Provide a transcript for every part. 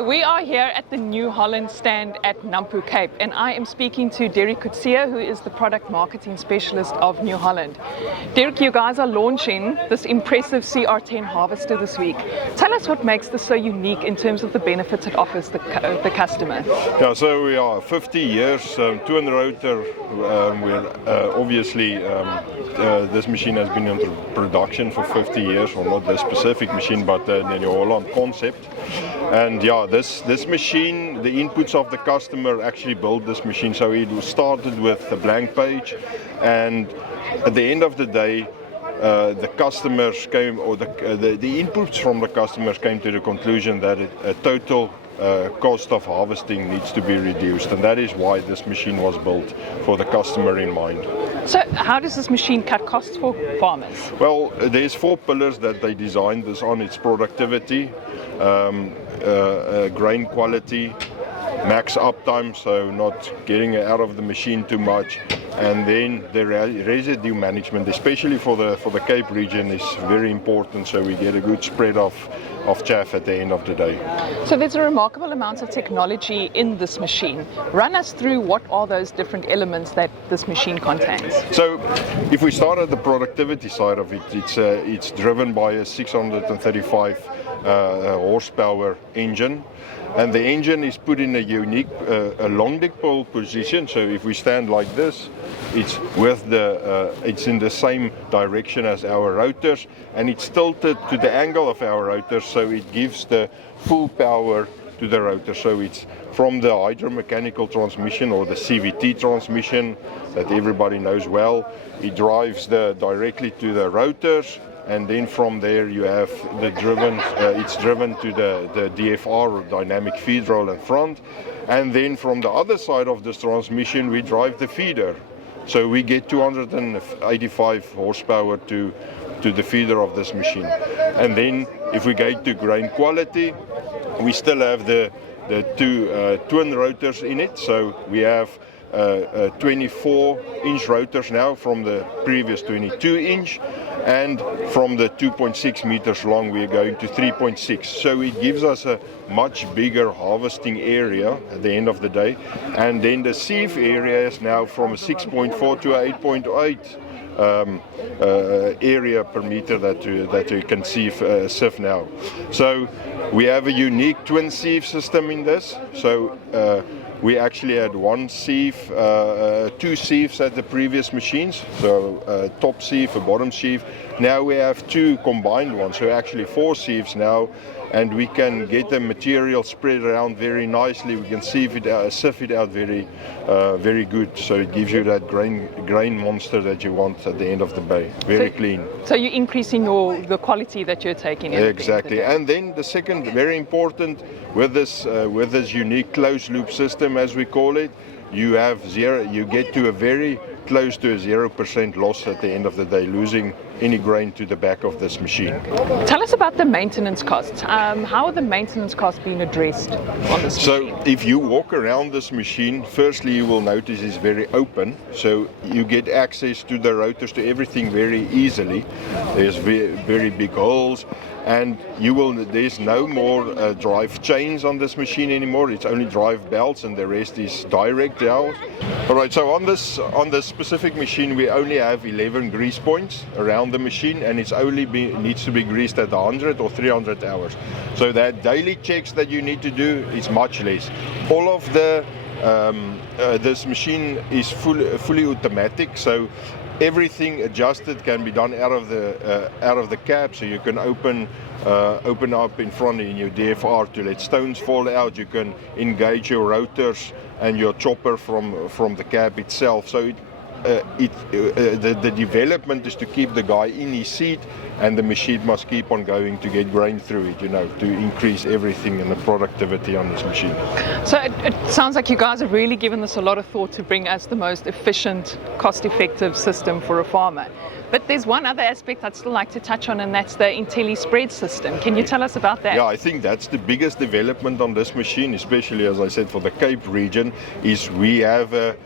Okay, we are here at the New Holland stand at Nampo Cape, and I am speaking to Derek Kutsia, who is the product marketing specialist of New Holland. Derek, you guys are launching this impressive CR10 harvester this week. Tell us what makes this so unique in terms of the benefits it offers the customer. Yeah, so we are 50 years, 200 rotor. Obviously, this machine has been in production for 50 years, or not this specific machine, but the New Holland concept. And yeah, this machine, the inputs of the customer actually built this machine. So it started with a blank page, and at the end of the day, the customers came, or the inputs from the customers came to the conclusion that a total cost of harvesting needs to be reduced, and that is why this machine was built, for the customer in mind. So how does this machine cut costs for farmers? Well, there's 4 pillars that they designed this on. It's productivity, grain quality, max uptime, so not getting out of the machine too much, and then the residue management, especially for the Cape region, is very important, so we get a good spread of chaff at the end of the day. So there's a remarkable amount of technology in this machine. Run us through what are those different elements that this machine contains. So if we start at the productivity side of it, it's driven by a 635 horsepower engine. And the engine is put in a unique long dipole position. So if we stand like this, it's it's in the same direction as our rotors, and it's tilted to the angle of our rotors, so it gives the full power to the rotor. So it's from the hydromechanical transmission, or the CVT transmission that everybody knows well. It drives directly to the rotors. And then from there you have it's driven to the DFR, or dynamic feed roll, in front. And then from the other side of this transmission we drive the feeder. So we get 285 horsepower to the feeder of this machine. And then if we go to grain quality, we still have the 2 twin rotors in it. So we have 24-inch rotors now from the previous 22-inch. And from the 2.6 meters long, we are going to 3.6. So it gives us a much bigger harvesting area at the end of the day. And then the sieve area is now from a 6.4 to a 8.8 area per meter that you can sieve now. So we have a unique twin sieve system in this. So we actually had 1 sieve, 2 sieves at the previous machines, so top sieve, a bottom sieve. Now we have 2 combined ones, so actually 4 sieves now, and we can get the material spread around very nicely. We can sieve it out very good, so it gives you that grain monster that you want at the end of the day. Very clean. So you're increasing the quality that you're taking in. Exactly. And then the second, very important, with this unique closed loop system, as we call it, you get to a very close to a 0% loss at the end of the day, losing any grain to the back of this machine. Tell us about the maintenance costs. How are the maintenance costs being addressed on this machine? So if you walk around this machine, firstly you will notice it's very open, so you get access to the rotors, to everything very easily. There's very big holes, and there's no more drive chains on this machine anymore. It's only drive belts, and the rest is direct now. All right, so on this specific machine we only have 11 grease points around the machine, and it's only needs to be greased at 100 or 300 hours. So that daily checks that you need to do is much less. All of this machine is fully automatic, so everything adjusted can be done out of the cab. So you can open up in front in your DFR to let stones fall out. You can engage your rotors and your chopper from the cab itself. So the development is to keep the guy in his seat, and the machine must keep on going to get grain through it, to increase everything and the productivity on this machine. So it sounds like you guys have really given this a lot of thought to bring us the most efficient, cost-effective system for a farmer. But there's one other aspect I'd still like to touch on, and that's the IntelliSpread system. Can you tell us about that? Yeah, I think that's the biggest development on this machine, especially, as I said, for the Cape region, is we have a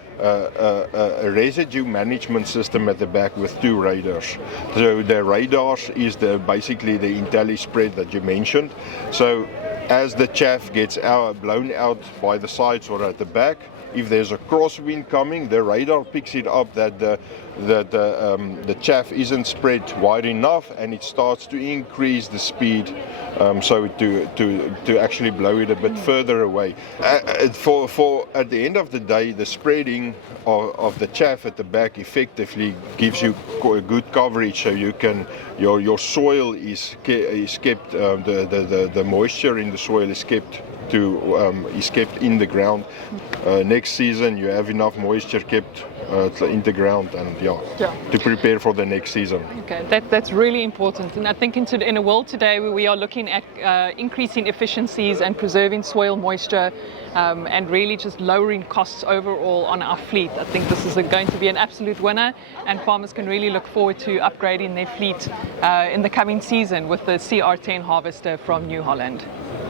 residue management system at the back with 2 radars. So the radars is basically the IntelliSpread that you mentioned. So as the chaff gets blown out by the sides or at the back, if there's a crosswind coming, the radar picks it up that the chaff isn't spread wide enough, and it starts to increase the speed, so to actually blow it a bit further away. For at the end of the day, the spreading of the chaff at the back effectively gives you a good coverage, so you can your soil is kept, the moisture in the soil is kept in the ground. Next season you have enough moisture kept in the ground, and to prepare for the next season. Okay, that's really important, and I think in a world today where we are looking at increasing efficiencies and preserving soil moisture, and really just lowering costs overall on our fleet, I think this is going to be an absolute winner, and farmers can really look forward to upgrading their fleet in the coming season with the CR10 harvester from New Holland.